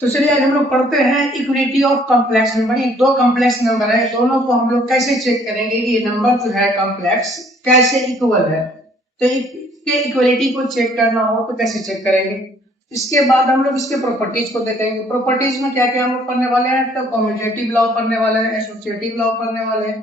तो चलिए आज हम लोग पढ़ते हैं इक्वलिटी ऑफ कॉम्प्लेक्स नंबर। ये दो कॉम्प्लेक्स नंबर है, दोनों को हम लोग कैसे चेक करेंगे कि ये नंबर जो है कॉम्प्लेक्स कैसे इक्वल है। तो इसके इक्वलिटी को चेक करना हो तो कैसे चेक करेंगे। इसके बाद हम लोग इसके प्रॉपर्टीज को देखेंगे। प्रॉपर्टीज में क्या क्या हम लोग पढ़ने वाले हैं, तो कम्यूटेटिव लॉ पढ़ने वाले हैं, एसोसिएटिव लॉ पढ़ने वाले हैं,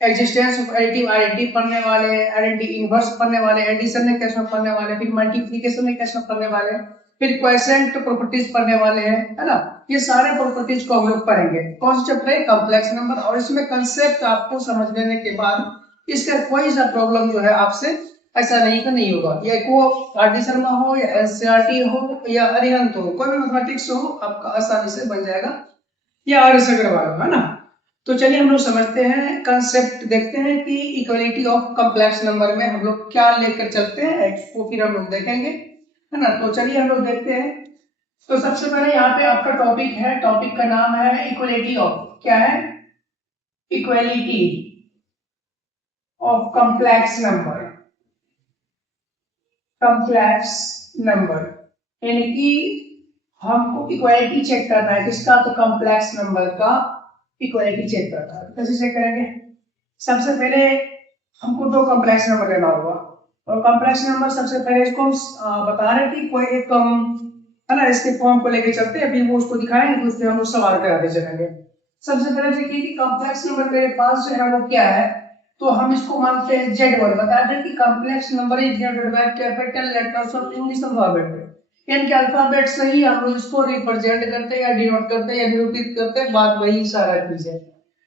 एग्जिस्टेंस ऑफ एडिटिव आइडेंटिटी पढ़ने वाले हैं, आइडेंटिटी इनवर्स पढ़ने वाले हैं, एडिशन में कैसे पढ़ने वाले हैं, फिर मल्टीप्लिकेशन में कैसे पढ़ने वाले हैं, फिर क्वोशिएंट प्रॉपर्टीज पढ़ने वाले हैं, है ना। ये सारे प्रॉपर्टीज को हम लोग पढ़ेंगे। कौन सा चैप्टर है, कॉम्प्लेक्स नंबर। और इसमें कंसेप्ट आपको समझ लेने के बाद इसका कोई सा प्रॉब्लम जो है आपसे ऐसा नहीं का नहीं होगा। ये को आरडी शर्मा हो या एनसीईआरटी हो या अरिहंत हो, कोई भी मैथमेटिक्स हो आपका आसानी से बन जाएगा, या आरएस अग्रवाल हो, है ना। तो चलिए हम लोग समझते हैं, कंसेप्ट देखते हैं कि इक्वलिटी ऑफ कॉम्प्लेक्स नंबर में हम लोग क्या लेकर चलते हैं, वो फिर हम लोग देखेंगे, है ना। तो चलिए हम लोग देखते हैं। तो सबसे पहले यहाँ पे आपका टॉपिक है, टॉपिक का नाम है इक्वलिटी ऑफ, क्या है, equality of complex number. Complex number यानी कि हमको इक्वालिटी चेक करना है किसका, तो कॉम्प्लेक्स नंबर का इक्वालिटी चेक करना है। कैसे चेक करेंगे, सबसे पहले हमको दो कॉम्प्लेक्स नंबर लेना होगा। और कॉम्प्लेक्स नंबर सबसे पहले इसको हम बता रहे कि कोई एक है ना, इसके फॉर्म को लेके चलते हैं, अभी वो उसको दिखाएंगे तो उससे हम लोग सवाल कराते चलेंगे। सबसे पहले देखिए कि कॉम्प्लेक्स नंबर मेरे पास जो है वो क्या है, तो हम इसको मानते हैं Z1। बता दें कि complex number is denoted by capital letters of English alphabet. यानी कि अल्फाबेट से ही हम लोग इसको रिप्रेजेंट करते हैं या डिनोट करते हैं या निरूपित करते हैं, बात वही सारा चीज है।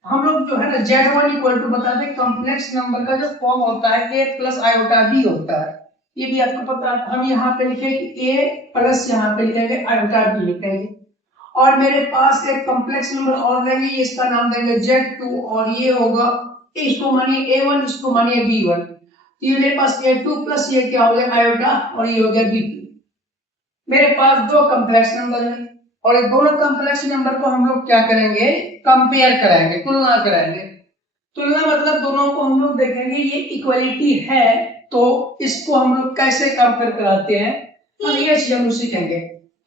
हम लोग जो है ना Z1 इक्वल टू बता दें कॉम्प्लेक्स नंबर का जो फॉर्म होता है A प्लस आयोटा B होता है। ये भी आपको पता है। हम यहाँ पे लिखेंगे A प्लस यहाँ पे लिखेंगे आयोटा B लिखेंगे। और मेरे पास एक कॉम्प्लेक्स नंबर और लेंगे, इसका नाम देंगे Z2 और ये होगा, इसको मानिए A1, इसको मानिए B1। ये मेरे पास A2 प्लस ये क्या हो गया आयोटा और ये हो गया B2। मेरे पास दो कॉम्प्लेक्स नंबर है और ये दोनों कॉम्प्लेक्स नंबर को हम लोग क्या करेंगे, कंपेयर कराएंगे, तुलना कराएंगे। तुलना मतलब दोनों को हम लोग देखेंगे ये इक्वलिटी है तो इसको हम लोग कैसे कंपेयर कराते हैं, हम ये चीज हम सीखेंगे।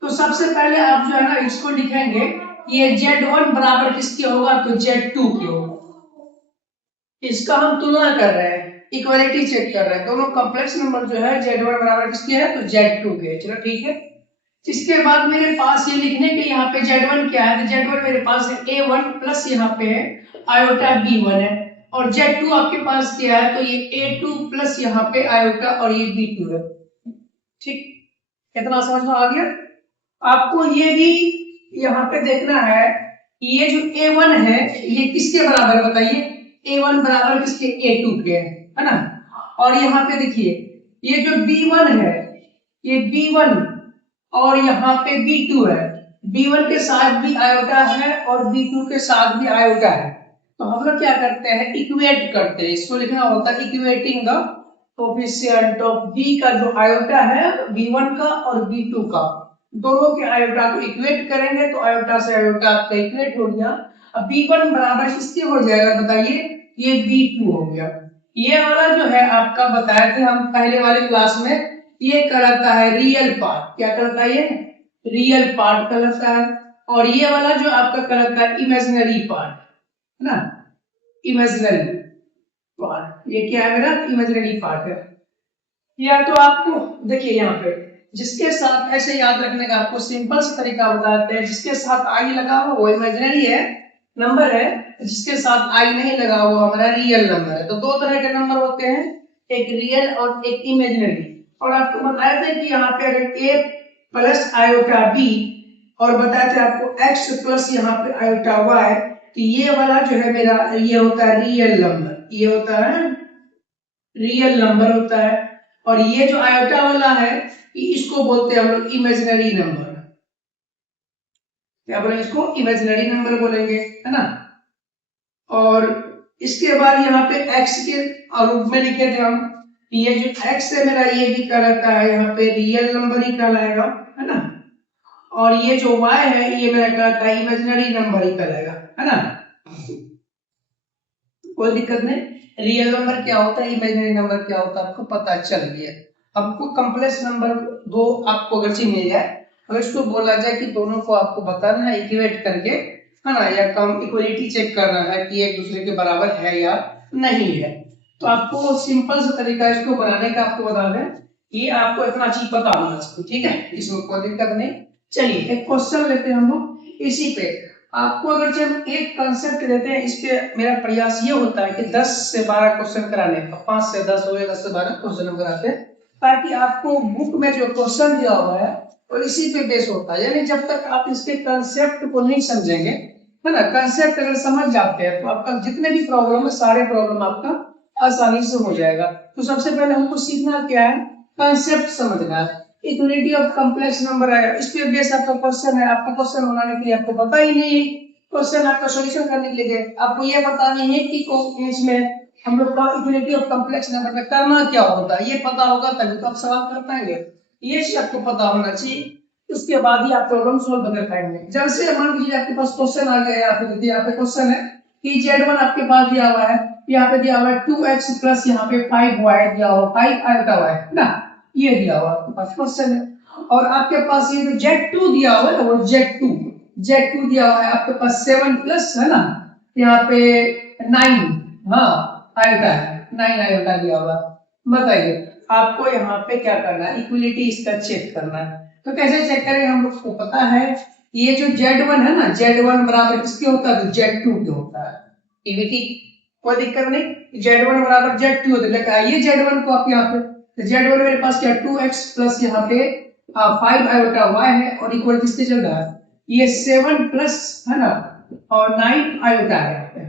तो सबसे पहले आप जो है ना इसको लिखेंगे, ये Z1 बराबर किसके होगा, तो Z2 के होगा। इसका हम तुलना कर रहे हैं, इक्वलिटी चेक कर रहे हैं। दोनों कॉम्प्लेक्स नंबर जो है Z1 बराबर किसके है, तो Z2 के। चलो ठीक है। इसके बाद मेरे पास ये लिखने के यहाँ पे Z1 क्या है, तो Z1 मेरे पास है A1 प्लस यहाँ पे है आयोटा B1 है। और Z2 आपके पास क्या है, तो ये A2 प्लस यहाँ पे आयोटा और ये B2 है। ठीक, कितना समझ में आ गया। आपको ये भी यहाँ पे देखना है, ये जो A1 है ये किसके बराबर बताइए, A1 बराबर किसके, A2 के है ना। और यहाँ पे देखिए ये जो B1 है ये B1 और यहाँ पे B2 है। B1 के साथ भी आयोटा है और B2 के साथ भी आयोटा है। तो हम लोग क्या करते हैं, इक्वेट करते हैं। इसको लिखना होता है equating the coefficient of B का जो आयोटा है B1 का और B2 का, दोनों के आयोटा को इक्वेट करेंगे तो आयोटा से आयोटा आपका इक्वेट हो गया। अब B1 बराबर किसके हो जाएगा बताइए, ये B2 हो गया। ये वाला जो है आपका बताए थे हम पहले वाली क्लास में, ये कहलाता है रियल पार्ट। क्या कहलाता है, ये रियल पार्ट कहलाता है। और ये वाला जो आपका कहलाता है इमेजिनरी पार्ट, है ना, इमेजिनरी पार्ट। ये क्या है मेरा, इमेजिनरी पार्ट है। या तो आपको देखिए यहाँ पे जिसके साथ ऐसे याद रखने का आपको सिंपल सा तरीका बताते हैं, जिसके साथ आई लगा हुआ वो इमेजिनरी है नंबर है, जिसके साथ आई नहीं लगा हुआ हमारा रियल नंबर है। तो दो तरह के नंबर होते हैं, एक रियल और एक इमेजिनरी। और आपको बताया था कि यहाँ पे अगर a प्लस आयोटा b और बताया था आपको x प्लस यहाँ पे आयोटा y, तो ये वाला जो है मेरा ये होता है रियल नंबर, ये होता है रियल नंबर होता है। और ये जो आयोटा वाला है इसको बोलते हैं हम लोग इमेजिनरी नंबर। क्या बोलेंगे इसको, इमेजिनरी नंबर बोलेंगे, है ना। और इसके बाद यहाँ पे x के रूप में लिखे थे हम, ये जो x है मेरा ये भी कहलाता है यहाँ पे रियल नंबर ही कहलाएगा, है ना। और ये जो y है ये मेरा कहलाता है इमेजिनरी नंबर ही कहलाएगा, है ना। कोई दिक्कत नहीं, रियल नंबर क्या होता है, इमेजिनरी नंबर क्या होता है आपको पता चल गया। आपको कॉम्प्लेक्स नंबर दो आपको अगर मिल जाए अगर इसको बोला जाए कि दोनों को आपको बताना है इक्वेट करके, है ना, या कम इक्वलिटी चेक करना है कि एक दूसरे के बराबर है या नहीं है, तो आपको सिंपल सा तरीका इसको बनाने का आपको बता दें, ये आपको इतना चीज पता होना चाहिए, ठीक है, इसमें कोई दिक्कत नहीं। चलिए एक क्वेश्चन लेते हैं हम लोग इसी पे। आपको अगर जब एक कंसेप्ट देते हैं, इस पे मेरा प्रयास ये होता है कि 10 से 12 क्वेश्चन कराने का, 5 से 10 हो या 10 से 12 क्वेश्चन कराते हैं, ताकि आपको बुक में जो क्वेश्चन दिया हुआ है और इसी पे बेस होता है। यानी जब तक आप इसके कंसेप्ट को नहीं समझेंगे, है ना, कंसेप्ट अगर समझ जाते हैं तो आपका जितने भी प्रॉब्लम है सारे प्रॉब्लम आपका आसानी से हो जाएगा। तो सबसे पहले हमको सीखना क्या है, कंसेप्ट समझना है। इक्वलिटी ऑफ कॉम्प्लेक्स नंबर है, इस पे बेस आपका क्वेश्चन है। आपका क्वेश्चन बनाने के लिए आपको पता ही नहीं है, क्वेश्चन आपका सॉल्यूशन करने के लिए आपको ये पता नहीं है कि इसमें हम लोग का इक्वलिटी ऑफ कॉम्प्लेक्स नंबर में करना क्या होता है, ये पता होगा तभी तो आप सवाल कर पाएंगे। ये चीज आपको पता होना चाहिए, उसके बाद ही आप प्रॉब्लम सॉल्व कर पाएंगे। जब से मान लीजिए आपके पास क्वेश्चन आ गया है, यहाँ पे क्वेश्चन है कि Z1 आपके पास दिया हुआ है, यहाँ पे दिया हुआ है 2x प्लस यहाँ पे 5y दिया हुआ, 5 आयोटा y है ना, ये दिया हुआ आपके पास क्वेश्चन है। और आपके पास ये जो Z2 दिया हुआ है वो Z2 दिया हुआ है आपके पास 7 प्लस, है ना, यहाँ पे 9, हाँ, आयोटा है, 9 आयोटा दिया हुआ। बताइए आपको यहाँ पे क्या करना है, इक्वलिटी इसका चेक करना है। तो कैसे चेक करें, हम लोग को पता है ये जो Z1 है ना, Z1 बराबर किसके होता है, Z2 के होता है। इक्वलिटी कोई दिक्कत नहीं, Z1 बराबर Z2 होता है। लेकिन आइए Z1 को आप यहाँ पे, तो Z1 मेरे पास क्या 2x प्लस यहाँ पे 5 आयोटा y है, और इक्वल किसके चल रहा है, ये 7 प्लस, है ना, और 9 आयोटा है यहाँ पे।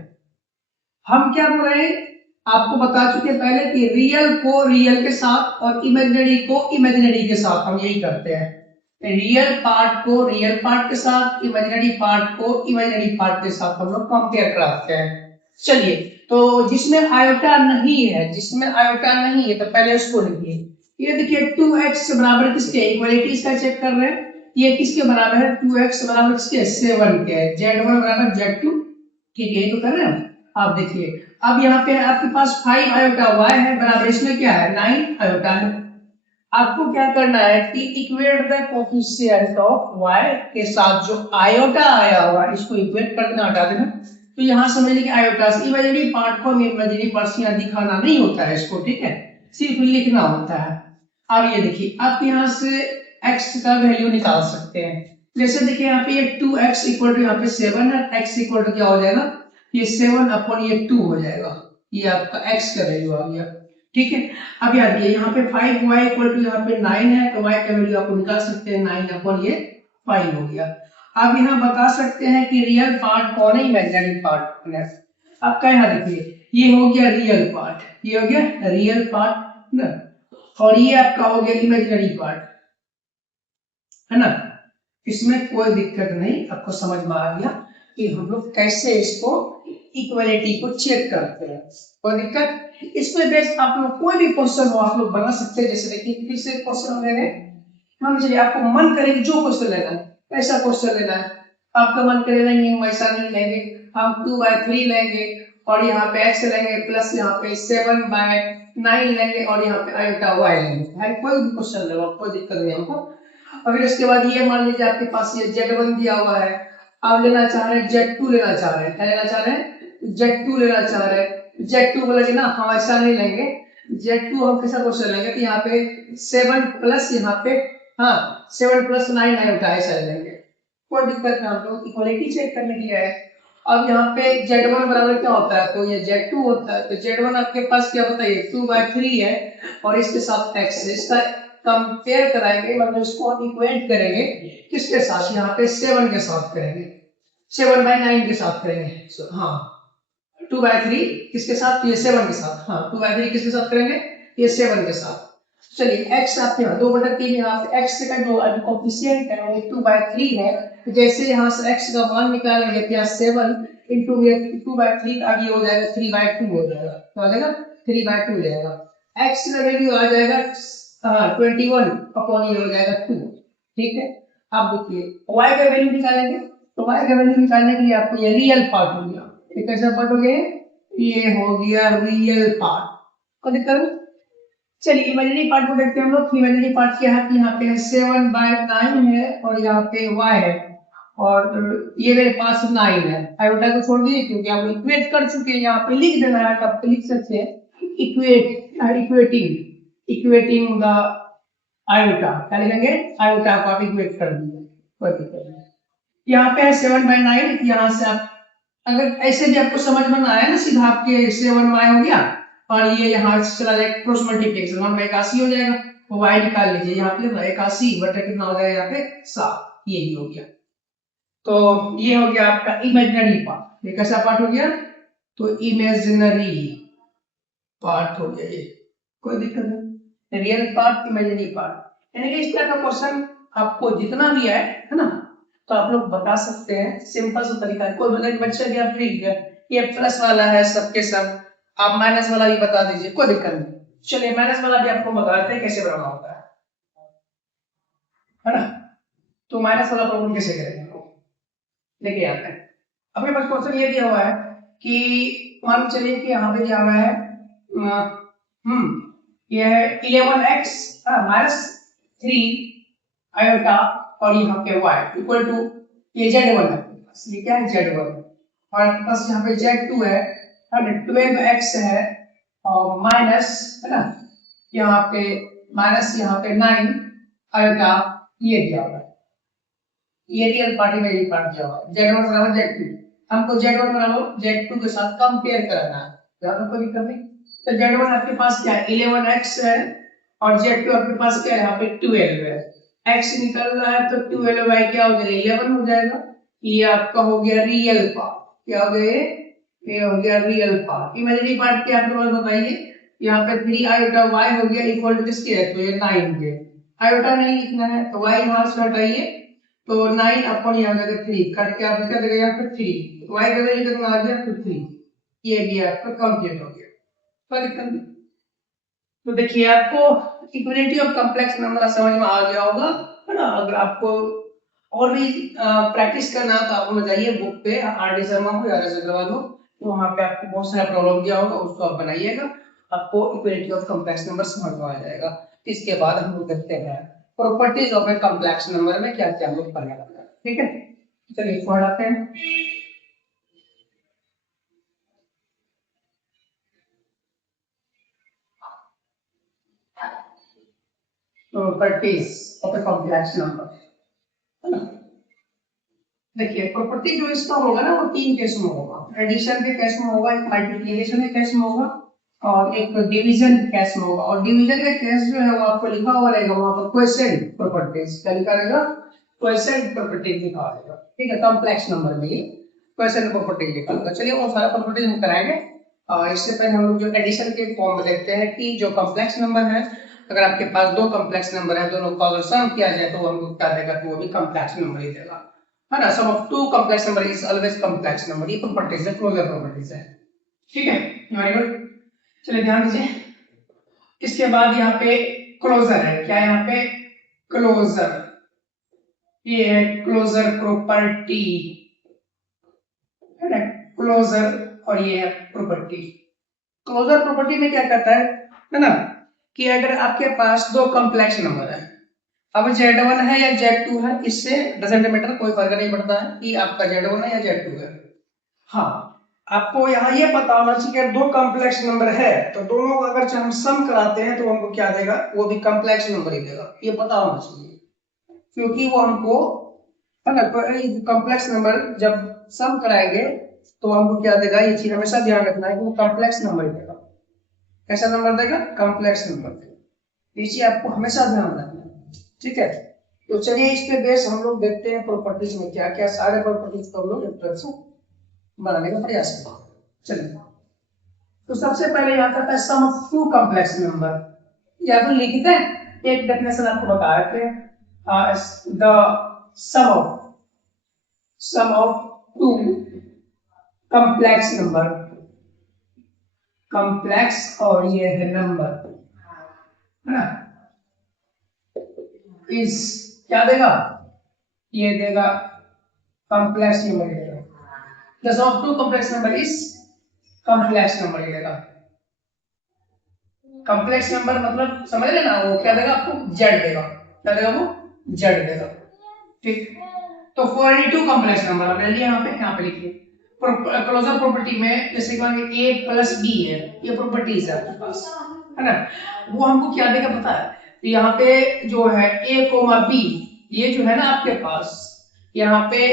हम क्या बोल रहे हैं, आपको बता चुके पहले कि रियल को रियल के साथ और इमेजिनरी को इमेजिनरी के साथ हम यही करते हैं। रियल पार्ट को रियल पार्ट के साथ, इमेजिनरी पार्ट को इमेजिनरी पार्ट के साथ हम लोग कंपेयर कराते हैं। चलिए, तो जिसमें आयोटा नहीं है तो पहले उसको लिखिए। ये देखिए 2x बराबर किसके, इक्वलिटी इसका चेक कर रहे हैं, ये किसके बराबर है, 2x बराबर किसके, 7 के है। Z1 बराबर Z2, ठीक है, तो कर रहे हैं आप। देखिए अब यहाँ पे आपके पास 5 आयोटा y है, बराबर इसमें क्या है 9 आयोटा है। आपको क्या करना है कि equate the coefficient of y के साथ जो आयोटा आया हुआ है इसको इक्वेट कर देना, हटा देना। तो यहाँ समझ लीजिए आयोटा इमेजिनरी पार्ट को इमेजिनरी पार्ट्स यहाँ दिखाना नहीं होता है इसको, ठीक है, सिर्फ लिखना होता है। अब ये देखिए आप यहाँ से x का वैल्यू निकाल सकते हैं। जैसे देखिए यहाँ पे ये 2x इक्वल टू यहाँ पे 7 है, x इक्वल टू क्या हो जाएगा, ये 7 अपॉन ये 2 हो जाएगा, ये आपका x का वैल्यू आ गया, ठीक है। अब याद रखिए यहाँ पे 5y इक्वल टू यहाँ पे 9 है, तो y का वैल्यू आपको निकाल सकते हैं, 9 अपॉन ये 5 हो गया। अब यहाँ बता सकते हैं कि रियल पार्ट कौन है, इमेजिनरी पार्ट कौन है। आपका यहाँ देखिए ये हो गया रियल पार्ट, ये हो गया रियल पार्ट ना, और ये आपका हो गया इमेजिनरी पार्ट, है ना। इसमें कोई दिक्कत नहीं, आपको समझ में आ गया कि हम लोग कैसे इसको इक्वलिटी को चेक करते हैं। कोई दिक्कत, इसमें बेस आप लोग कोई भी क्वेश्चन हो आप लोग बना सकते हैं। जैसे देखिए फिर से क्वेश्चन ले रहे, मान लीजिए आपको मन करेगा जो क्वेश्चन लेना है, ऐसा क्वेश्चन लेना है, आपका मन करेगा नहीं हम ऐसा नहीं लेंगे, हम 2/3 लेंगे और यहाँ पे x लेंगे प्लस यहाँ पे 7/9 लेंगे और यहाँ पे आयोटा y लेंगे। है कोई भी क्वेश्चन ले लो, कोई दिक्कत नहीं हमको। और फिर उसके बाद ये मान लीजिए आपके पास ये Z1 दिया हुआ है, आप लेना चाह रहे हैं Z2 लेना चाह रहे हैं, क्या लेना चाह रहे हैं, Z2 लेना चाह रहे हैं। Z2 बोलेंगे ना हम ऐसा नहीं लेंगे, Z2 हम कैसा क्वेश्चन लेंगे, तो यहाँ पे 7 प्लस यहाँ पे, हाँ 7 प्लस 9 आयोटा ऐसा लेंगे, कोई दिक्कत नहीं, हम लोग इक्वलिटी चेक करने के लिए है। अब यहाँ पे Z1 बराबर क्या होता है, तो ये Z2 होता है, तो Z1 आपके पास क्या होता है, ये 2/3 है और इसके साथ x है, इसका कंपेयर कराएंगे, मतलब इसको हम इक्वेट करेंगे किसके साथ, यहाँ पे 7 के साथ करेंगे, 7/9 के साथ करेंगे। हाँ 2/3 किसके साथ, ये 7 के साथ, हाँ 2/3 किसके साथ करेंगे, ये 7 के साथ। चलिए x आपके यहाँ 2/3 यहाँ पे x का जो कोफिशिएंट है वो 2/3 है, तो जैसे यहाँ से x का मान निकालेंगे तो यहाँ 7 इंटू 2/3 अब ये हो जाएगा 3/2 हो जाएगा, तो आ जाएगा 3/2 हो जाएगा। x का वैल्यू आ जाएगा 21 अपॉन ये हो जाएगा 2, ठीक है। अब देखिए y का वैल्यू निकालेंगे, तो y का वैल्यू निकालने के लिए आपको ये रियल पार्ट हो गया, ये कैसा पार्ट हो गया, ये हो गया रियल पार्ट। को दिक्कत चलिए इमेजिनरी पार्ट को देखते हैं हम लोग। इमेजिनरी पार्ट क्या है कि यहाँ पे 7/9 है और यहाँ पे y है और ये मेरे पास 9 है। आयोटा को छोड़ दीजिए क्योंकि आप इक्वेट कर चुके हैं, यहाँ पे लिख देना है तो आप लिख सकते हैं इक्वेटिंग द आयोटा। क्या लिखेंगे? आयोटा को आप इक्वेट कर दीजिए, कोई दिक्कत नहीं। यहाँ पे है 7/9, यहाँ से आप अगर ऐसे भी आपको समझ में ना आया ना, सीधा आपके 7y हो गया और ये यहाँ से चला जाएगा क्रॉस मल्टीप्लिकेशन 1/81 हो जाएगा, तो y निकाल लीजिए। यहाँ पे 81 बटा कितना हो जाएगा? यहाँ पे 7, ये भी हो गया। तो ये हो गया आपका इमेजिनरी पार्ट। ये कैसा पार्ट हो गया? तो इमेजिनरी पार्ट हो गया ये, कोई दिक्कत नहीं। रियल पार्ट, इमेजिनरी पार्ट, यानी कि इस तरह का क्वेश्चन आपको जितना भी है ना, तो आप लोग बता सकते हैं। सिंपल सा तरीका है। कोई मतलब बच्चा भी आप लिख दिया ये प्लस वाला है सबके सब, आप माइनस वाला भी बता दीजिए, कोई दिक्कत नहीं। चलिए माइनस वाला भी आपको बताते हैं कैसे बनाना होता है ना। तो माइनस वाला प्रॉब्लम कैसे करेंगे हम लोग, देखिए यहाँ पे अपने पास क्वेश्चन ये दिया हुआ है कि मान चलिए कि यहाँ पे दिया हुआ है ये है 11x -3 आयोटा और यहाँ पे y इक्वल टू ये z1 है, ये क्या है? z1 है। और आपके पास यहाँ पे z2 है 12x है और माइनस है ना, यहाँ पे माइनस यहाँ पे 9 आयोटा ये दिया हुआ है। ये रियल पार्टी में पार्ट दिया हुआ है z1 बराबर z2। हमको z1 बराबर z2 के साथ कंपेयर करना है, ज़्यादा कोई दिक्कत नहीं। तो z1 आपके पास क्या है? 11x है और z2 आपके पास क्या है? यहाँ पे 12 है। x निकल रहा है तो 12y क्या हो जाएगा? 11 हो जाएगा। ये आपका हो गया रियल पार्ट। क्या हो गया? ये हो गया रियल पार्ट। इमेजिनरी पार्ट क्या आपके पास बताइए? यहाँ पे 3 आयोटा y हो गया इक्वल टू किसके है? तो ये 9 के। आयोटा नहीं लिखना है तो y यहाँ से हटाइए तो 9 अपन यहाँ जाकर 3 कट के आप क्या देगा? यहाँ पे 3, तो y का वैल्यू कितना आ गया? तो 3। ये भी आपका कंप्लीट हो गया, कोई दिक्कत नहीं। तो देखिए आपको इक्वलिटी ऑफ कॉम्प्लेक्स नंबर समझ में आ गया होगा, है ना। अगर आपको और भी प्रैक्टिस करना है तो आप लोग जाइए बुक पे, आर.डी. शर्मा हो या आर.एस. अग्रवाल हो, तो वहाँ पे आपको बहुत सारा प्रॉब्लम दिया होगा, उसको आप बनाइएगा, आपको इक्वलिटी ऑफ कॉम्प्लेक्स नंबर समझ में आ जाएगा। इसके बाद हम लोग देखते हैं properties of a complex number में क्या क्या हम लोग पढ़ने वाले हैं, ठीक है। चलिए पढ़ाते हैं। Properties of a complex number, है ना। देखिए प्रॉपर्टी जो इसका होगा ना वो 3 केस में होगा। एडिशन के केस में होगा, एक मल्टीप्लिकेशन के केस में होगा और एक डिवीजन के केस में होगा। और डिवीजन के केस जो है वो आपको लिखा हुआ रहेगा वहां पर क्वोशिएंट प्रॉपर्टीज, क्या लिखा रहेगा? क्वोशिएंट प्रॉपर्टीज लिखा रहेगा, ठीक है। कॉम्प्लेक्स नंबर में ये क्वोशिएंट प्रॉपर्टीज लिखा होगा। चलिए वो सारा प्रॉपर्टीज हम कराएंगे। और इससे पहले हम लोग जो एडिशन के फॉर्म में देखते हैं कि जो कॉम्प्लेक्स नंबर है, अगर आपके पास दो कॉम्प्लेक्स नंबर है, दोनों का अगर सम किया जाए तो हमको क्या देगा? तो वो भी कॉम्प्लेक्स नंबर ही देगा, है ना। Sum of two complex number is always complex number. ये प्रॉपर्टीज है, क्लोजर प्रॉपर्टीज है, ठीक है। Very good. चलिए ध्यान दीजिए। इसके बाद यहाँ पे क्लोजर है, क्या है यहाँ पे? क्लोजर। ये है क्लोजर प्रॉपर्टी, है ना, क्लोजर। और ये है प्रॉपर्टी। क्लोजर प्रॉपर्टी में क्या कहता है ना, कि अगर आपके पास दो कॉम्प्लेक्स नंबर है, अब Z1 है या Z2 है, इससे डजेंट मैटर, कोई फर्क नहीं पड़ता है कि आपका Z1 है या Z2 है। हाँ, आपको यहाँ ये पता होना चाहिए कि दो कॉम्प्लेक्स नंबर है तो दोनों को अगर हम सम कराते हैं तो हमको क्या देगा? वो भी कॉम्प्लेक्स नंबर ही देगा, ये पता होना चाहिए। क्योंकि वो हमको, है ना, कॉम्प्लेक्स नंबर जब सम कराएंगे तो हमको क्या देगा? ये चीज हमेशा ध्यान रखना है कि वो कॉम्प्लेक्स नंबर ही देगा। कैसा नंबर देगा? कॉम्प्लेक्स नंबर देगा। ये चीज आपको हमेशा ध्यान रखना है, ठीक है। तो चलिए इस पे बेस हम लोग देखते हैं प्रॉपर्टीज में क्या क्या, सारे प्रॉपर्टीज को हम लोग एक तरफ से बनाने का प्रयास करें। चलिए तो सबसे पहले यहाँ आता है सम ऑफ टू कॉम्प्लेक्स नंबर, या तो लिखते हैं, एक डेफिनेशन आपको बता रहे थे, the sum of two complex number, complex और ये है नंबर, है ना, इज क्या देगा? ये देगा कॉम्प्लेक्स नंबर देगा। The sum of two complex number is complex number देगा। कॉम्प्लेक्स नंबर मतलब समझ रहे ना, वो क्या देगा आपको, जेड देगा, क्या देगा वो, जेड देगा। ठीक, तो for any two complex number हमने लिया, यहाँ पे लिखिए क्लोजर प्रॉपर्टी में, जैसे कि मान लीजिए a प्लस बी है, ये प्रॉपर्टीज है आपके पास, है ना, वो हमको क्या देगा पता है, तो यहाँ पे जो है a कोमा b, ये जो है ना आपके पास, यहाँ पे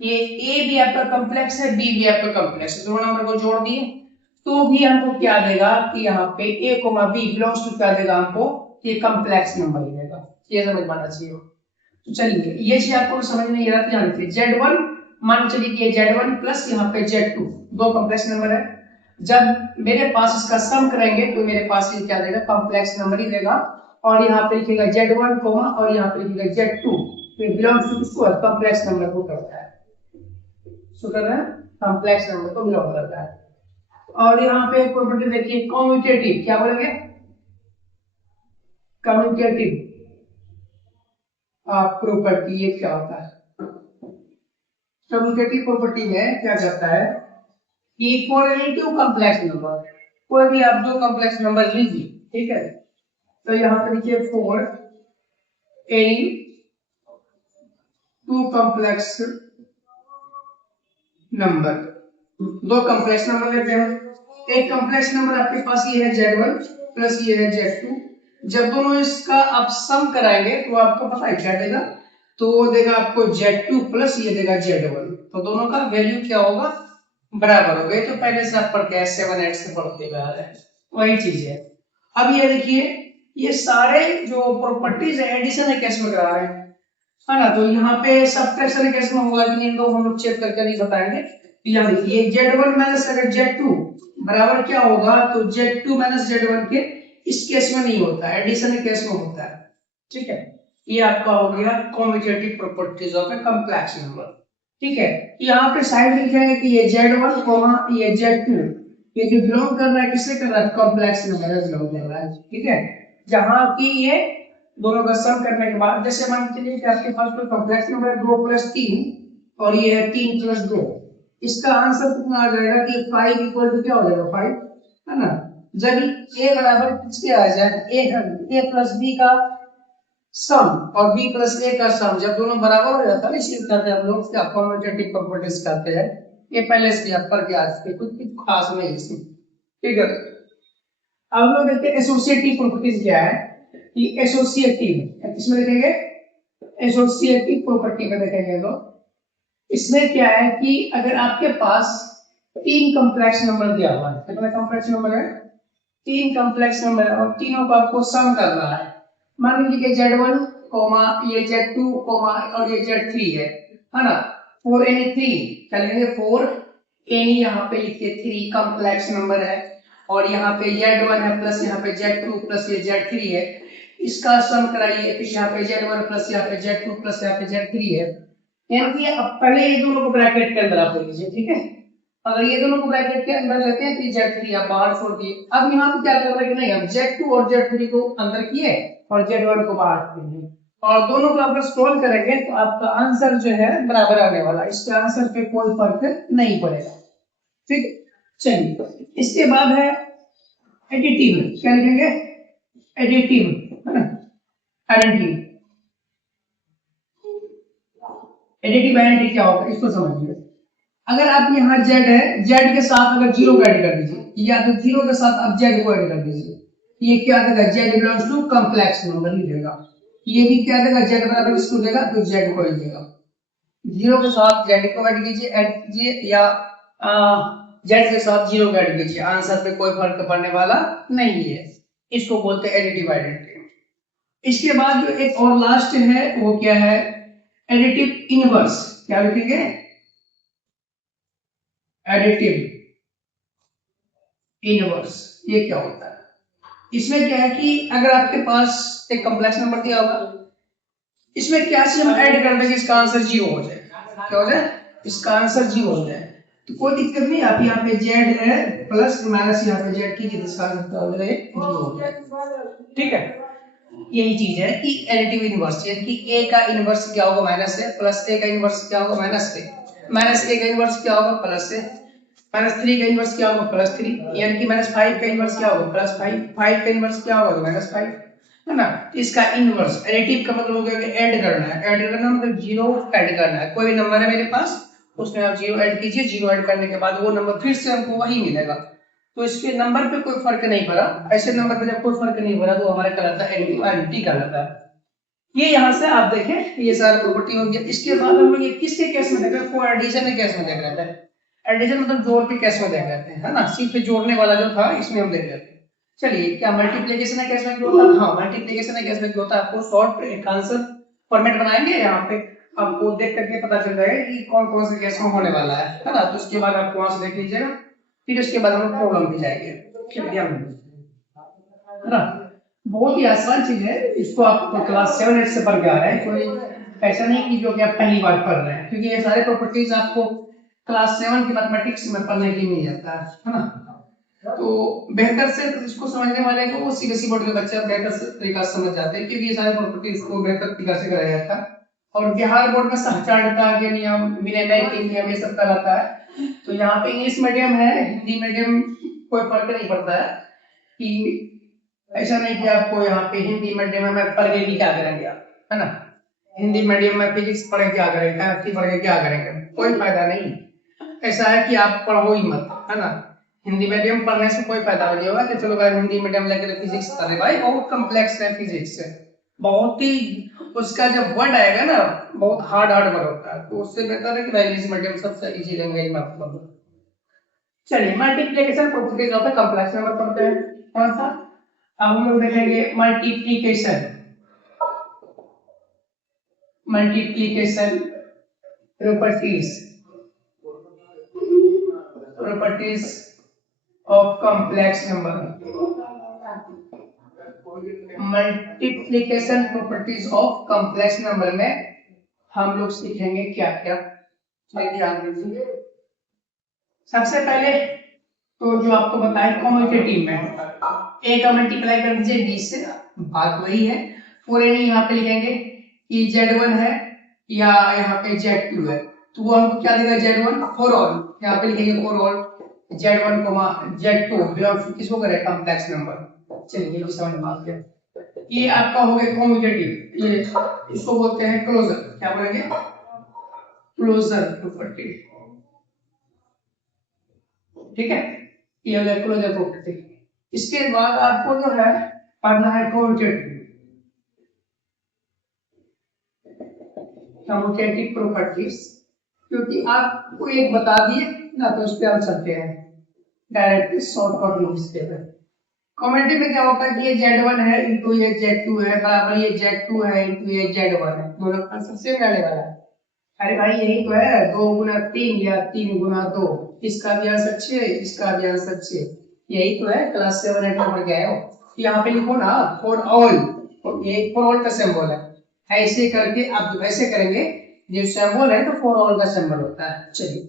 ये a भी आपका कॉम्प्लेक्स है, b भी आपका कॉम्प्लेक्स है, दोनों नंबर को जोड़ दिए तो भी हमको क्या देगा कि यहाँ पे a comma b belongs to क्या देगा हमको, ये कॉम्प्लेक्स नंबर ही देगा, ये समझ में आना चाहिए। तो चलिए ये चीज आपको समझ नहीं आ रहा तो यहाँ लिखिए Z1, मान चलिए कि Z1 प्लस यहाँ पे Z2 दो कॉम्प्लेक्स नंबर है, जब मेरे पास इसका सम करेंगे तो मेरे पास ये क्या देगा, कॉम्प्लेक्स नंबर ही देगा, और यहाँ पे लिखिएगा Z1 कोमा और यहाँ पे लिखिएगा Z2, तो बिलोंग्स टू किसको, कॉम्प्लेक्स नंबर को करता है, सो कर रहे हैं, कॉम्प्लेक्स नंबर को बिलोंग करता है। और यहाँ पे प्रॉपर्टी देखिए कम्यूटेटिव, क्या बोलेंगे, कम्यूटेटिव प्रॉपर्टी, ये क्या होता है, कम्यूटेटिव प्रॉपर्टी में क्या कहता है कि for any two complex number, कोई भी आप दो कॉम्प्लेक्स नंबर लीजिए, ठीक है, तो यहाँ पे लिखिए for any two complex number, दो कॉम्प्लेक्स नंबर लेते हैं, एक कॉम्प्लेक्स नंबर आपके पास ये है Z1 प्लस ये है Z2, जब दोनों इसका आप सम कराएंगे तो आपको पता है क्या देगा, तो वो देगा आपको Z2 प्लस ये देगा Z1, तो दोनों का वैल्यू क्या होगा, बराबर हो गए, तो पहले से आप पढ़ के 7 8 से पढ़ते हुए आ रहे हैं, वही चीज है। अब ये देखिए ये सारे जो प्रॉपर्टीज है एडिशन केस में करा रहे हैं, है ना, तो यहाँ पे सब्ट्रैक्शन केस में होगा कि नहीं, तो हम लोग चेक करके नहीं बताएंगे। यहाँ देखिए Z1 माइनस अगर Z2 बराबर क्या होगा, तो Z2 माइनस Z1 के इस केस में नहीं होता है, एडिशन केस में होता है, ठीक है, ये आपका हो गया commutative properties of a complex number. ठीक है, यहाँ पे साइड लिख जाएंगे कि ये Z1 कोमा ये Z2, ये जो बिलोंग कर रहा है किससे कर रहा है, कॉम्प्लेक्स नंबर से बिलोंग कर रहा है, ठीक है, जहां की ये दोनों का सम करने के बाद, जैसे मान चलिए कि आपके पास कोई कॉम्प्लेक्स नंबर है 2 प्लस 3 और ये है 3 प्लस 2, इसका आंसर कितना आ जाएगा कि 5 इक्वल टू क्या हो जाएगा 5, है ना, जब a बराबर किसके आ जाए, a प्लस b का सम और b प्लस a का सम जब दोनों बराबर हो जाता है, इसी करते हैं हम लोग क्या कम्यूटेटिव प्रॉपर्टीज करते हैं, ये पहले से आप पढ़ के आ चुके, कुछ खास नहीं इसमें, ठीक है। अब हम लोग देखते हैं एसोसिएटिव प्रॉपर्टीज क्या है, कि एसोसिएटिव किसमें देखेंगे, एसोसिएटिव प्रॉपर्टी में देखेंगे लोग, इसमें क्या है कि अगर आपके पास तीन कॉम्प्लेक्स नंबर दिया हुआ है, कितना कॉम्प्लेक्स नंबर है, तीन कॉम्प्लेक्स नंबर है, और तीनों को आपको सम करना है, मान लीजिए कि Z1 कोमा ये Z2 कोमा और ये Z3 है ना, फॉर एनी 3 चलेंगे, फॉर एनी यहाँ पे लिखिए 3 कॉम्प्लेक्स नंबर है, और यहाँ पे Z1 है प्लस यहाँ पे Z2 प्लस ये Z3 है, इसका सम कराइए, फिर यहाँ पे Z1 प्लस यहाँ पे Z2 प्लस यहाँ पे Z3 है, यानी अब पहले ये दोनों को ब्रैकेट के अंदर आप ले लीजिए, ठीक है, अगर ये दोनों को ब्रैकेट के अंदर लेते हैं तो Z3 आप बाहर छोड़ दिए, अब यहाँ पे क्या कर रहे हैं कि नहीं, अब Z2 और Z3 को अंदर किए और Z1 को बाहर किए, और दोनों को अगर सोल्व करेंगे तो आपका आंसर जो है बराबर आने वाला, इसके आंसर पे कोई फर्क नहीं पड़ेगा, ठीक। चलिए इसके बाद है एडिटिव, क्या लिखेंगे, एडिटिव, है ना, एडिटिव, एडिटिव आइडेंटिटी क्या होता है इसको समझिए, अगर आप यहाँ Z है, Z के साथ अगर 0 को ऐड कर दीजिए, या तो 0 के साथ आप Z को ऐड कर दीजिए, ये क्या देगा, Z belongs to complex number ही देगा, ये भी क्या देगा, Z बराबर किसको देगा, तो Z को ही देगा, 0 के साथ Z को ऐड कीजिए या Z के साथ 0 को ऐड कीजिए, आंसर पे कोई फर्क पड़ने वाला नहीं है, इसको बोलते हैं एडिटिव आइडेंटिटी। इसके बाद जो एक और लास्ट है वो क्या है, एडिटिव इनवर्स, क्या लिखेंगे, एडिटिव इनवर्स, ये क्या होता है, इसमें क्या है कि अगर आपके पास एक कॉम्प्लेक्स नंबर दिया होगा, इसमें क्या चीज हम ऐड कर देंगे इसका आंसर 0 हो जाए, क्या हो जाए, इसका आंसर 0 हो जाए, तो कोई दिक्कत नहीं, आप यहाँ पे Z है प्लस माइनस यहाँ पे Z की जिसका आंसर हो जाए 0 हो जाए, ठीक है, यही चीज है कि एडिटिव इनवर्स, यानी कि a का इनवर्स क्या होगा, माइनस है, प्लस a का इनवर्स क्या होगा, माइनस a, माइनस a का इनवर्स क्या होगा, प्लस है, -3 का इनवर्स क्या होगा, +3, यानी कि -5 का इनवर्स क्या होगा, +5, 5 का इनवर्स क्या होगा, -5, है ना। इसका इनवर्स एडिटिव का मतलब हो गया कि ऐड करना है, ऐड करना मतलब 0 ऐड करना है। कोई भी नंबर है मेरे पास, उसमें आप 0 ऐड कीजिए, 0 ऐड करने के बाद वो नंबर फिर से हमको वही मिलेगा। तो इसके नंबर पे कोई फर्क नहीं पड़ा, ऐसे नंबर पे जब कोई फर्क नहीं पड़ा तो हमारा कहलाता है एंटी कहलाता है। ये यहाँ से आप देखें, ये सारा प्रॉपर्टी हो गया। इसके बाद हम लोग ये किसके केस में देख रहे हैं, फॉर एडिशन के केस में देख रहे थे। एडिशन मतलब जोड़ के केस में देख रहे थे, है ना, सिर्फ जोड़ने वाला जो था इसमें हम देख रहे थे। चलिए, क्या मल्टीप्लिकेशन है केस में क्या होता है, हाँ मल्टीप्लिकेशन है केस में क्या होता है, आपको शॉर्ट एक आंसर फॉर्मेट बनाएंगे, यहाँ पे आपको देख करके पता चल जाएगा कि कौन कौन से केस में होने वाला है ना। तो उसके बाद आप वहां से देख लीजिएगा, फिर उसके बाद हम प्रॉब्लम भी जाएंगे, ठीक है ना। बहुत ही आसान चीज है, इसको आप क्लास 7-8 से पढ़ के आ रहे हैं, कोई ऐसा नहीं कि जो कि आप पहली बार पढ़ रहे हैं, क्योंकि ये सारे प्रॉपर्टीज आपको क्लास 7 की मैथमेटिक्स में पढ़ने की मिल जाता है ना। तो बेहतर से इसको समझने वाले को वो सीबीएसई बोर्ड के बच्चे बेहतर से तरीका से समझ जाते हैं, क्योंकि ये सारे प्रॉपर्टीज को बेहतर तरीका से कराया जाता है। और बिहार बोर्ड में सहचारिता के नियम, विनिमय के नियम, ये सब कहलाता है। तो यहाँ पे इंग्लिश मीडियम है, हिंदी मीडियम कोई फर्क नहीं पड़ता है कि ऐसा नहीं कि आपको यहाँ पे हिंदी मीडियम में पढ़ के क्या करेंगे आप, है ना। हिंदी मीडियम में फिजिक्स पढ़ के क्या करेंगे, केमिस्ट्री पढ़ के क्या करेंगे, कोई फायदा नहीं। ऐसा है कि आप पढ़ो ही मत, है ना। हिंदी मीडियम पढ़ने से कोई फायदा नहीं होगा कि चलो भाई हिंदी मीडियम लेकर फिजिक्स पढ़े, भाई बहुत कॉम्प्लेक्स है फिजिक्स है, बहुत ही उसका जब वर्ड आएगा ना बहुत हार्ड हार्ड वर्ड होता है, तो उससे बेहतर है कि भाई इंग्लिश मीडियम सबसे इजी लैंग्वेज में आप पढ़ो। चलिए, multiplication properties of the complex number पढ़ते हैं, कौन सा, अब हम लोग देखेंगे multiplication. Multiplication properties, properties of complex number. Multiplication properties of complex number में हम लोग सीखेंगे क्या क्या, ध्यान दीजिए। सबसे पहले तो जो आपको बताए कॉम्यूटेटिव में ए का मल्टीप्लाई कर दीजिए डी से, बात वही है। फॉर एनी यहाँ पे लिखेंगे कि Z1 है या यहाँ पे Z2 है, तो वो हमको क्या देगा, Z1 फॉर ऑल, यहाँ पे लिखेंगे for all Z1 Z2 belongs to किसको करें, कॉम्प्लेक्स नंबर। चलिए ये भी समझ में आ गया। ये आपका हो गया कॉम्यूटेटिव, ये इसको बोलते हैं क्लोजर, क्या बोलेंगे, क्लोजर प्रॉपर्टी, ठीक है, ये हो गया क्लोजर प्रॉपर्टी। इसके बाद आपको जो है पढ़ना है कॉम्यूटेटिव, कॉम्यूटेटिव प्रॉपर्टीज, क्योंकि आपको एक बता दिए ना तो उस पर हम चलते हैं डायरेक्टली शॉर्टकट रूल्स पे। कॉम्यूटेटिव में क्या होता है कि ये Z1 है इनटू ये Z2 है बराबर ये Z2 है इनटू ये Z1 है, दोनों का सबसे रहने वाला है। अरे भाई यही तो है, 2 गुना 3 या 3 गुना 2, इसका भी आंसर 6, इसका भी आंसर 6, यही तो है, क्लास 7-8 में पढ़ के आए हो। यहाँ पे लिखो ना फॉर ऑल, ये फॉर ऑल का सिंबल है, ऐसे करके आप जब ऐसे करेंगे ये सिंबल है तो फॉर ऑल का सिंबल होता है। चलिए,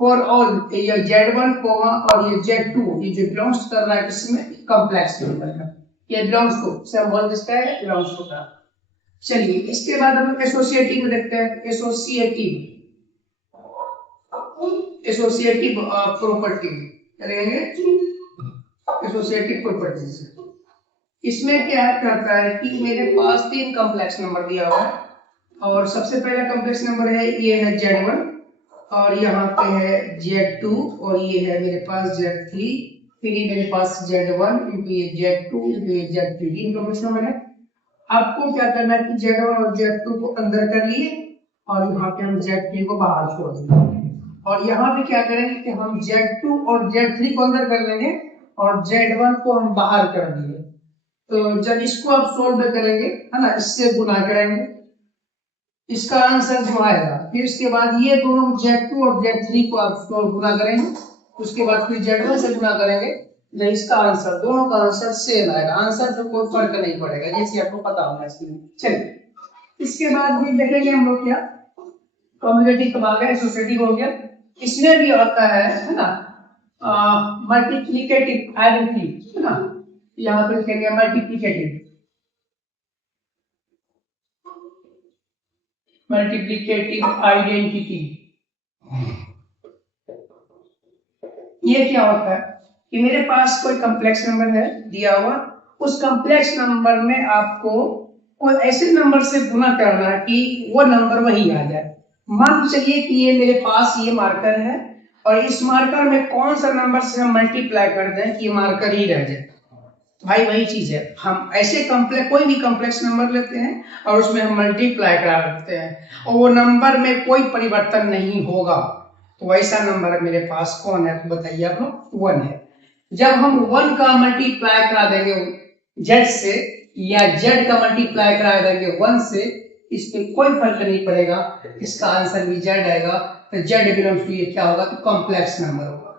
फॉर ऑल ये Z1 कोमा और ये Z2 ये जो बिलोंग्स कर रहा है किसमें, कॉम्प्लेक्स नंबर में, ये बिलोंग्स टू सिंबल किसका है, बिलोंग्स टू का। चलिए, इसके बाद हम एसोसिएटिव में देखते हैं, एसोसिएटिव, एसोसिएटिव प्रॉपर्टी करेंगे, एसोसिएटिव प्रॉपर्टीज। इसमें क्या करता है कि मेरे पास 3 कॉम्प्लेक्स नंबर दिया हुआ है और सबसे पहला कॉम्प्लेक्स नंबर है ये है Z1 और यहाँ पे है Z2 और ये है मेरे पास Z3, फिर ये मेरे पास Z1 इंटू ये Z2 इंटू ये Z3, 3 कॉम्प्लेक्स नंबर है। आपको क्या करना है कि Z1 और Z2 को अंदर कर लिए और यहाँ पे हम Z3 को बाहर छोड़ देंगे और यहाँ पे क्या करेंगे कि हम Z2 और Z3 को अंदर कर लेंगे और Z1 को हम बाहर कर दिए। तो जब इसको आप सोल्व करेंगे, है ना, इससे गुना करेंगे, इसका आंसर जो आएगा, फिर इसके बाद ये दोनों Z2 और Z3 को आप गुना करेंगे, उसके बाद फिर Z1 से गुना करेंगे, नहीं इसका आंसर, दोनों का आंसर सेम आएगा, आंसर से कोई फर्क नहीं पड़ेगा, ये आपको पता होना चाहिए। चलिए, इसके बाद भी देखेंगे हम लोग क्या, कॉम्यूटेटिव का आ गया, एसोसिएटिव हो गया, इसमें भी आता है ना मल्टीप्लिकेटिव आइडेंटिटी, है ना, यहाँ पे लिखेंगे मल्टीप्लिकेटिव, मल्टीप्लिकेटिव आइडेंटिटी। ये क्या होता है कि मेरे पास कोई कॉम्प्लेक्स नंबर है दिया हुआ, उस कॉम्प्लेक्स नंबर में आपको कोई ऐसे नंबर से गुना करना है कि वो नंबर वही आ जाए। मान के चलिए कि ये मेरे पास ये मार्कर है और इस मार्कर में कौन सा नंबर से हम मल्टीप्लाई कर दें कि ये मार्कर ही रह जाए। भाई वही चीज है, हम ऐसे कॉम्प्लेक्स कोई भी कॉम्प्लेक्स नंबर लेते हैं और उसमें हम मल्टीप्लाई करा देते हैं और वो नंबर में कोई परिवर्तन नहीं होगा, तो वैसा नंबर मेरे पास कौन है, तो बताइए आप लोग, 1 है। जब हम 1 का मल्टीप्लाई करा देंगे z से या z का मल्टीप्लाई करा देंगे 1 से, इसमें कोई फर्क नहीं पड़ेगा, इसका आंसर भी z आएगा। तो z बिलोंग्स टू ये क्या होगा, तो कॉम्प्लेक्स नंबर होगा।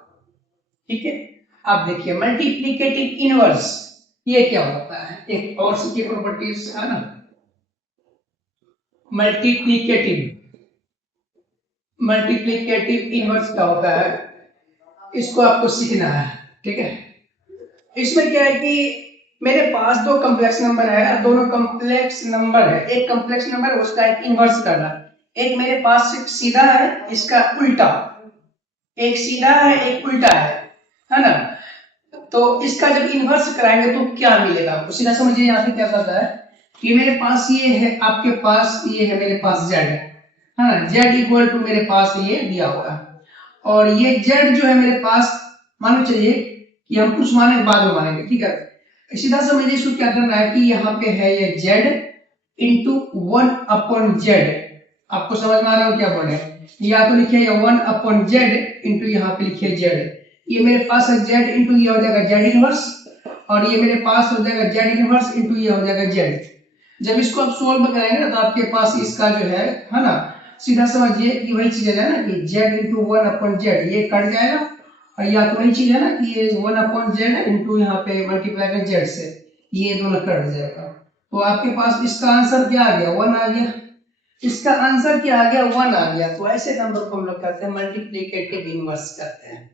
ठीक है, आप देखिए मल्टीप्लिकेटिव इनवर्स ये क्या होता है, एक और सी की प्रॉपर्टीज है ना, मल्टीप्लिकेटिव इनवर्स क्या होता है, इसको आपको सीखना है। ठीक है, इसमें क्या है कि मेरे पास दो कॉम्प्लेक्स नंबर है और दोनों कॉम्प्लेक्स नंबर है, एक कॉम्प्लेक्स नंबर उसका एक इनवर्स करना, एक मेरे पास एक सीधा है इसका उल्टा, एक सीधा है एक उल्टा है ना। तो इसका जब इनवर्स कराएंगे तो क्या मिलेगा आपको, सीधा समझिए। यहाँ पे क्या करता है कि मेरे पास ये है, आपके पास ये है, मेरे पास z है ना, z इक्वल टू मेरे पास ये दिया हुआ है और ये z जो है मेरे पास, मान चलिए कि हम कुछ माने बाद में मानेंगे। ठीक है, सीधा समझिए इसको क्या करना है कि यहाँ पे है ये z इंटू 1/z। आपको समझ में आ रहा हो क्या बोल रहे हैं, या तो लिखिए 1/z इंटू यहाँ पे लिखिए z, ये मेरे पास है z इंटू ये हो जाएगा z इनवर्स और ये मेरे पास हो जाएगा z इनवर्स इंटू ये हो जाएगा z। जब इसको आप सोल्व करेंगे ना तो आपके पास इसका जो है ना, सीधा समझिए कि वही चीज है ना कि z इंटू 1/z ये कट जाएगा और या तो वही चीज है ना कि ये 1/z इंटू यहाँ पे मल्टीप्लाई कर z से, ये दोनों कट जाएगा। तो आपके पास इसका आंसर क्या आ गया, 1 आ गया, इसका आंसर क्या आ गया, 1 आ गया। तो ऐसे नंबर को हम लोग कहते हैं मल्टीप्लिकेटिव इनवर्स कहते हैं।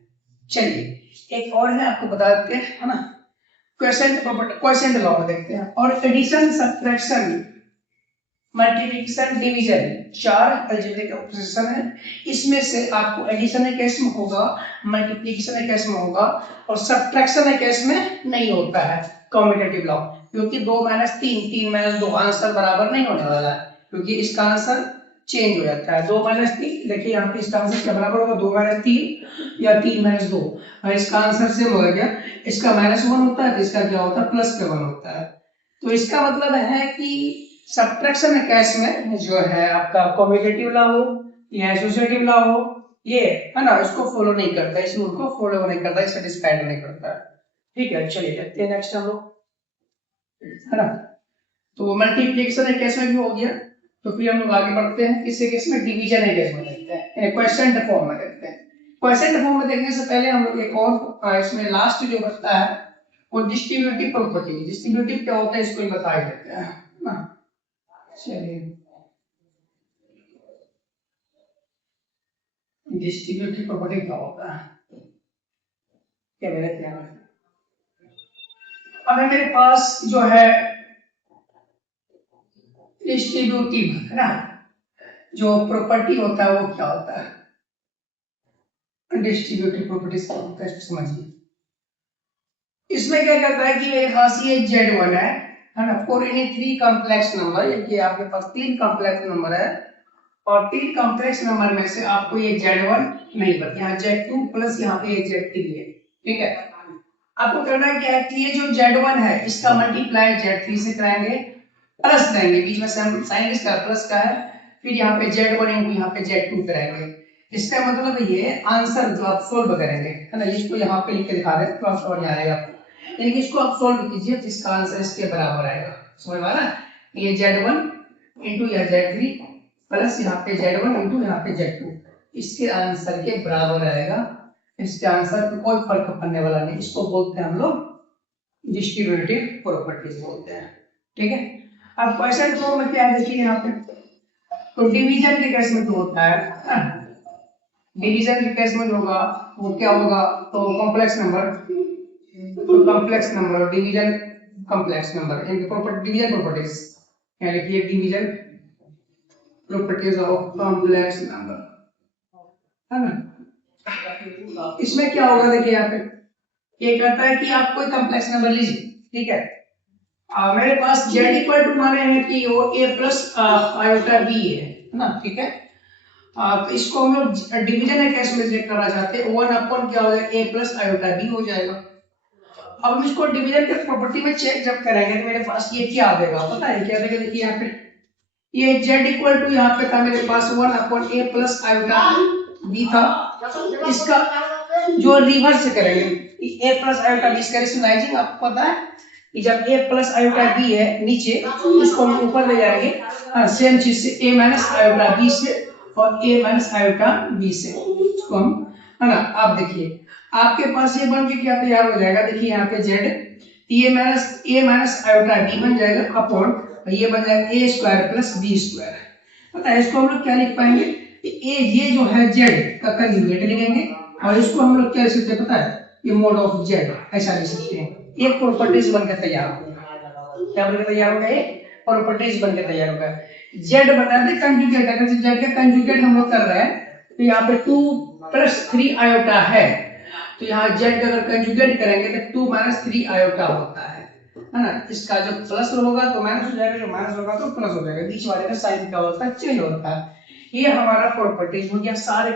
चलिए एक और है आपको बता देते हैं, है ना, क्वोशिएंट लॉ में देखते हैं। और एडिशन, सब्ट्रैक्शन, मल्टीप्लिकेशन, डिवीजन, चार अलजेब्रिक ऑपरेशन है, इसमें से आपको एडिशन के केस में होगा, मल्टीप्लिकेशन के केस में होगा और सब्ट्रैक्शन के केस में नहीं होता है कम्यूटेटिव लॉ, क्योंकि 2 - 3 3 - 2 आंसर बराबर नहीं होने वाला है, क्योंकि इसका आंसर चेंज हो जाता है। 2 - 3, देखिए यहाँ पे इसका आंसर क्या बराबर होगा, 2 - 3 या 3 - 2, और इसका आंसर सेम होगा क्या, इसका -1 होता है तो इसका क्या होता है, +1 होता है। तो इसका मतलब है कि सब्ट्रैक्शन केस में जो है आपका कम्यूटेटिव लॉ हो या एसोसिएटिव लॉ हो, ये है ना, इसको फॉलो नहीं करता, इस रूल को फॉलो नहीं करता, सेटिस्फाइड नहीं करता। ठीक है, चलिए देखते हैं नेक्स्ट हम लोग, है ना। तो मल्टीप्लिकेशन केस में भी हो गया, तो फिर हम लोग आगे बढ़ते हैं किसी केस में, डिवीजन केस में देखते हैं, क्वेश्चन फॉर्म में देखते हैं। क्वेश्चन फॉर्म में देखने से पहले हम लोग एक और इसमें लास्ट जो बचता है वो डिस्ट्रीब्यूटिव प्रॉपर्टी, डिस्ट्रीब्यूटिव क्या होता है इसको ही बता ही देते हैं ना। चलिए डिस्ट्रीब्यूटिव प्रॉपर्टी क्या होता है, क्या मेरे ध्यान में, अब मेरे पास जो है डिस्ट्रीब्यूटिव है ना, जो प्रॉपर्टी होता है वो क्या होता है, डिस्ट्रीब्यूटिव प्रॉपर्टीज क्या होता है समझिए। इसमें क्या करता है कि मेरे पास ये z1 है ना, फॉर एनी 3 कॉम्प्लेक्स नंबर, ये आपके पास 3 कॉम्प्लेक्स नंबर है और 3 कॉम्प्लेक्स नंबर में से आपको ये z1 नहीं बता, यहाँ z2 प्लस यहाँ पे ये z3 है। ठीक है, आपको करना क्या है कि ये जो z1 है इसका मल्टीप्लाई z3 से कराएंगे, प्लस देंगे, बीच में से हम साइन इसका प्लस का है, फिर यहाँ पे z1 इनटू यहाँ पे z2 कराएंगे। इसका मतलब ये आंसर जो आप सोल्व करेंगे है ना, इसको यहाँ पे लिख के दिखा रहे हैं तो आप समझ आएगा आपको, यानी कि इसको आप सोल्व कीजिए तो इसका आंसर इसके बराबर आएगा, समझ में आ रहा है, ये z1 इंटू यह z3 प्लस यहाँ पे z1 इंटू यहाँ पे z2, इसके आंसर के बराबर आएगा, इसके आंसर पे कोई फर्क पड़ने वाला नहीं, इसको बोलते हैं हम लोग डिस्ट्रीब्यूटिव प्रॉपर्टीज बोलते हैं। ठीक है, अब क्वेश्चन फॉर्म में क्या है देखिए यहाँ पे, तो डिवीजन के केस में जो होता है, डिवीजन के केस में जो होगा वो क्या होगा, तो कॉम्प्लेक्स नंबर, तो complex number division complex number, इनके प्रॉपर्टी डिवीजन प्रॉपर्टीज, यहाँ लिखिए division properties of complex number, है ना। इसमें क्या होगा देखिए यहाँ पे, ये कहता है कि आप कोई कॉम्प्लेक्स नंबर लीजिए, ठीक है। मेरे पास z इक्वल टू माने हैं कि वो a प्लस आयोटा b है ना, ठीक है। तो इसको हम लोग डिवीजन है केस में चेक करना चाहते हैं, 1 अपॉन क्या हो जाएगा a प्लस आयोटा b हो जाएगा। अब हम इसको डिवीजन के प्रॉपर्टी में चेक जब करेंगे तो मेरे पास ये क्या देगा पता है, क्या देगा देखिए यहाँ पे, ये z इक्वल टू यहाँ पे था मेरे पास 1 upon a plus iota b था। इसका जो रिवर्स करेंगे a प्लस आयोटा b, इसका रेशनलाइजिंग आपको पता है कि जब a प्लस आयोटा b है नीचे, उसको हम ऊपर ले जाएंगे, सेम चीज से a माइनस आयोटा b से और a माइनस आयोटा b से इसको हम, है ना। आप देखिए आपके पास ये बन के क्या तैयार हो जाएगा, देखिए यहाँ पे z a minus iota b बन जाएगा अपॉन ये बन जाएगा a square plus b square. पता है इसको हम लोग क्या लिख पाएंगे, ए ये जो है z का कंजुगेट लिखेंगे और इसको हम लोग क्या लिख सकते हैं पता है, ये मोड ऑफ z ऐसा लिख सकते हैं। एक प्रॉपर्टीज बनकर तैयार हो गया, क्या बनकर तैयार हो गया, एक प्रॉपर्टीज बनकर तैयार हो गया। z बता दे कंजुगेट, अगर z का कंजुगेट हम लोग कर रहे हैं तो यहाँ पे 2 प्लस 3 आयोटा है, तो यहाँ z का अगर कंजुगेट करेंगे तो 2 माइनस 3 आयोटा होता है ना। इसका जो प्लस होगा तो माइनस हो जाएगा, जो माइनस होगा तो प्लस हो जाएगा, बीच वाले का साइन क्या होता है, चेंज होता है। ये हमारा प्रॉपर्टीज हो गया सारे